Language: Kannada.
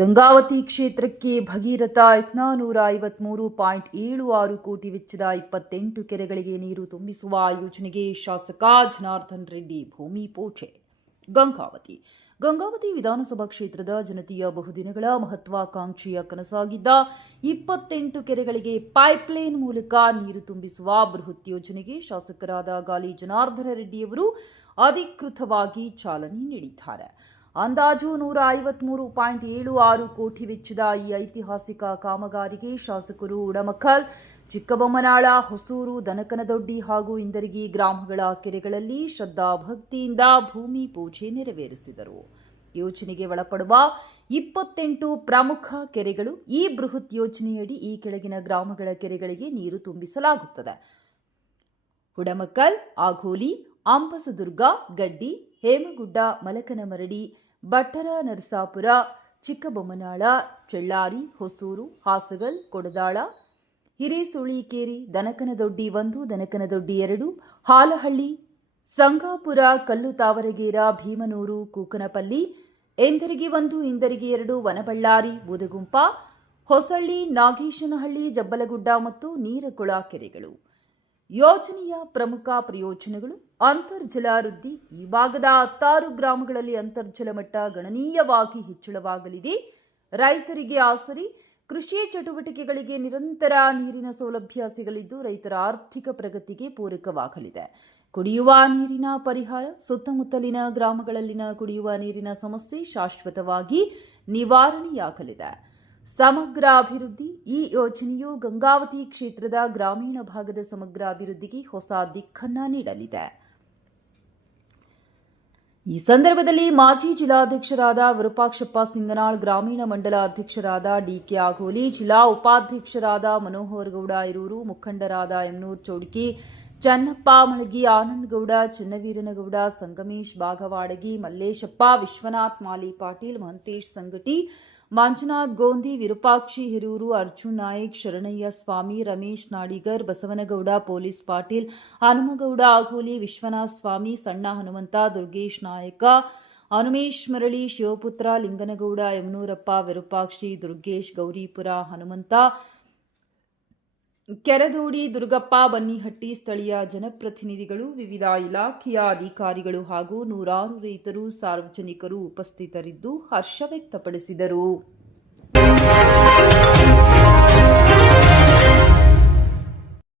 ಗಂಗಾವತಿ ಕ್ಷೇತ್ರಕ್ಕೆ ಭಗೀರಥ ಯತ್ನ 153.76 ಕೋಟಿ ವೆಚ್ಚದ 28 ಕೆರೆಗಳಿಗೆ ನೀರು ತುಂಬಿಸುವ ಯೋಜನೆಗೆ ಶಾಸಕ ಜನಾರ್ದನ್ ರೆಡ್ಡಿ ಭೂಮಿ ಪೂಜೆ. ಗಂಗಾವತಿ ವಿಧಾನಸಭಾ ಕ್ಷೇತ್ರದ ಜನತೆಯ ಬಹುದಿನಗಳ ಮಹತ್ವಾಕಾಂಕ್ಷೆಯ ಕನಸಾಗಿದ್ದ 28 ಕೆರೆಗಳಿಗೆ ಪೈಪ್ಲೈನ್ ಮೂಲಕ ನೀರು ತುಂಬಿಸುವ ಬೃಹತ್ ಯೋಜನೆಗೆ ಶಾಸಕರಾದ ಗಾಲಿ ಜನಾರ್ದನ ರೆಡ್ಡಿಯವರು ಅಧಿಕೃತವಾಗಿ ಚಾಲನೆ ನೀಡಿದ್ದಾರೆ. ಅಂದಾಜು 153.76 ಕೋಟಿ ವೆಚ್ಚದ ಈ ಐತಿಹಾಸಿಕ ಕಾಮಗಾರಿಗೆ ಶಾಸಕರು ಉಡಮಕಲ್, ಚಿಕ್ಕಬೊಮ್ಮನಾಳ, ಹೊಸೂರು, ದನಕನದೊಡ್ಡಿ ಹಾಗೂ ಇಂದರಗಿ ಗ್ರಾಮಗಳ ಕೆರೆಗಳಲ್ಲಿ ಶ್ರದ್ಧಾಭಕ್ತಿಯಿಂದ ಭೂಮಿ ಪೂಜೆ ನೆರವೇರಿಸಿದರು. ಯೋಜನೆಗೆ ಒಳಪಡುವ 28 ಪ್ರಮುಖ ಕೆರೆಗಳು. ಈ ಬೃಹತ್ ಯೋಜನೆಯಡಿ ಈ ಕೆಳಗಿನ ಗ್ರಾಮಗಳ ಕೆರೆಗಳಿಗೆ ನೀರು ತುಂಬಿಸಲಾಗುತ್ತದೆ: ಉಡಮಕಲ್, ಆಘೋಲಿ, ಅಂಬಸದುರ್ಗ, ಗಡ್ಡಿ, ಹೇಮಗುಡ್ಡ, ಮಲಕನಮರಡಿ, ಬಟ್ಟರ ನರಸಾಪುರ, ಚಿಕ್ಕಬೊಮ್ಮನಾಳ, ಚೆಳ್ಳಾರಿ, ಹೊಸೂರು, ಹಾಸಗಲ್, ಕೊಡದಾಳ, ಹಿರೇಸುಳಿಕೇರಿ, ದನಕನದೊಡ್ಡಿ 1, ದನಕನದೊಡ್ಡಿ 2, ಹಾಲಹಳ್ಳಿ, ಸಂಗಾಪುರ, ಕಲ್ಲು ತಾವರಗೇರ, ಭೀಮನೂರು, ಕೂಕನಪಲ್ಲಿ, ಎಂದರಗಿ 1, ಇಂದರಗಿ 2, ವನಬಳ್ಳಾರಿ, ಬೂದಗುಂಪ, ಹೊಸಳ್ಳಿ, ನಾಗೇಶನಹಳ್ಳಿ, ಜಬ್ಬಲಗುಡ್ಡ ಮತ್ತು ನೀರಕೊಳ ಕೆರೆಗಳು. ಯೋಜನೆಯ ಪ್ರಮುಖ ಪ್ರಯೋಜನಗಳು: ಅಂತರ್ಜಲ ವೃದ್ಧಿ. ಈ ಭಾಗದ 16 ಗ್ರಾಮಗಳಲ್ಲಿ ಅಂತರ್ಜಲ ಮಟ್ಟ ಗಣನೀಯವಾಗಿ ಹೆಚ್ಚಳವಾಗಲಿದೆ. ರೈತರಿಗೆ ಆಸರೆ. ಕೃಷಿ ಚಟುವಟಿಕೆಗಳಿಗೆ ನಿರಂತರ ನೀರಿನ ಸೌಲಭ್ಯ ಸಿಗಲಿದ್ದು ರೈತರ ಆರ್ಥಿಕ ಪ್ರಗತಿಗೆ ಪೂರಕವಾಗಲಿದೆ. ಕುಡಿಯುವ ನೀರಿನ ಪರಿಹಾರ. ಸುತ್ತಮುತ್ತಲಿನ ಗ್ರಾಮಗಳಲ್ಲಿನ ಕುಡಿಯುವ ನೀರಿನ ಸಮಸ್ಯೆ ಶಾಶ್ವತವಾಗಿ ನಿವಾರಣೆಯಾಗಲಿದೆ. ಸಮಗ್ರ ಅಭಿವೃದ್ಧಿ. ಈ ಯೋಜನೆಯು ಗಂಗಾವತಿ ಕ್ಷೇತ್ರದ ಗ್ರಾಮೀಣ ಭಾಗದ ಸಮಗ್ರ ಅಭಿವೃದ್ಧಿಗೆ ಹೊಸ ದಿಕ್ಕನ್ನು ನೀಡಲಿದೆ. ಈ ಸಂದರ್ಭದಲ್ಲಿ ಮಾಜಿ ಜಿಲ್ಲಾಧ್ಯಕ್ಷರಾದ ವಿರೂಪಾಕ್ಷಪ್ಪ ಸಿಂಗನಾಳ್, ಗ್ರಾಮೀಣ ಮಂಡಲ ಅಧ್ಯಕ್ಷರಾದ ಡಿಕೆ ಆಘೋಲಿ, ಜಿಲ್ಲಾ ಉಪಾಧ್ಯಕ್ಷರಾದ ಮನೋಹರ್ ಗೌಡ ಇರೂರು, ಮುಖಂಡರಾದ ಯಮನೂರ್ ಚೌಡಕಿ, ಚನ್ನಪ್ಪ ಮಳಗಿ, ಆನಂದಗೌಡ, ಚಿನ್ನವೀರನಗೌಡ, ಸಂಗಮೇಶ್ ಬಾಗವಾಡಗಿ, ಮಲ್ಲೇಶಪ್ಪ, ವಿಶ್ವನಾಥ್ ಮಾಲಿ ಪಾಟೀಲ್, ಮಹಂತೇಶ್ ಸಂಗಟಿ, ಮಂಜುನಾಥ್ ಗೋಂದಿ, ವಿರೂಪಾಕ್ಷಿ ಹಿರೂರು, ಅರ್ಜುನ್ ನಾಯಕ್, ಶರಣಯ್ಯ ಸ್ವಾಮಿ, ರಮೇಶ್ ನಾಡಿಗರ್, ಬಸವನಗೌಡ, ಪೊಲೀಸ್ ಪಾಟೀಲ್, ಹನುಮಗೌಡ ಆಘೋಲಿ, ವಿಶ್ವನಾಥ್ ಸ್ವಾಮಿ, ಸಣ್ಣ ಹನುಮಂತ, ದುರ್ಗೇಶ್ ನಾಯಕ, ಹನುಮೇಶ್ ಮರಳಿ, ಶಿವಪುತ್ರ, ಲಿಂಗನಗೌಡ, ಯಮನೂರಪ್ಪ, ವಿರೂಪಾಕ್ಷಿ, ದುರ್ಗೇಶ್, ಗೌರಿಪುರ, ಹನುಮಂತ, ಕೆರದೋಡಿ, ದುರ್ಗಪ್ಪ, ಬನ್ನಿಹಟ್ಟಿ, ಸ್ಥಳೀಯ ಜನಪ್ರತಿನಿಧಿಗಳು, ವಿವಿಧ ಇಲಾಖೆಯ ಅಧಿಕಾರಿಗಳು ಹಾಗೂ ನೂರಾರು ರೈತರು, ಸಾರ್ವಜನಿಕರು ಉಪಸ್ಥಿತರಿದ್ದು ಹರ್ಷ ವ್ಯಕ್ತಪಡಿಸಿದರು.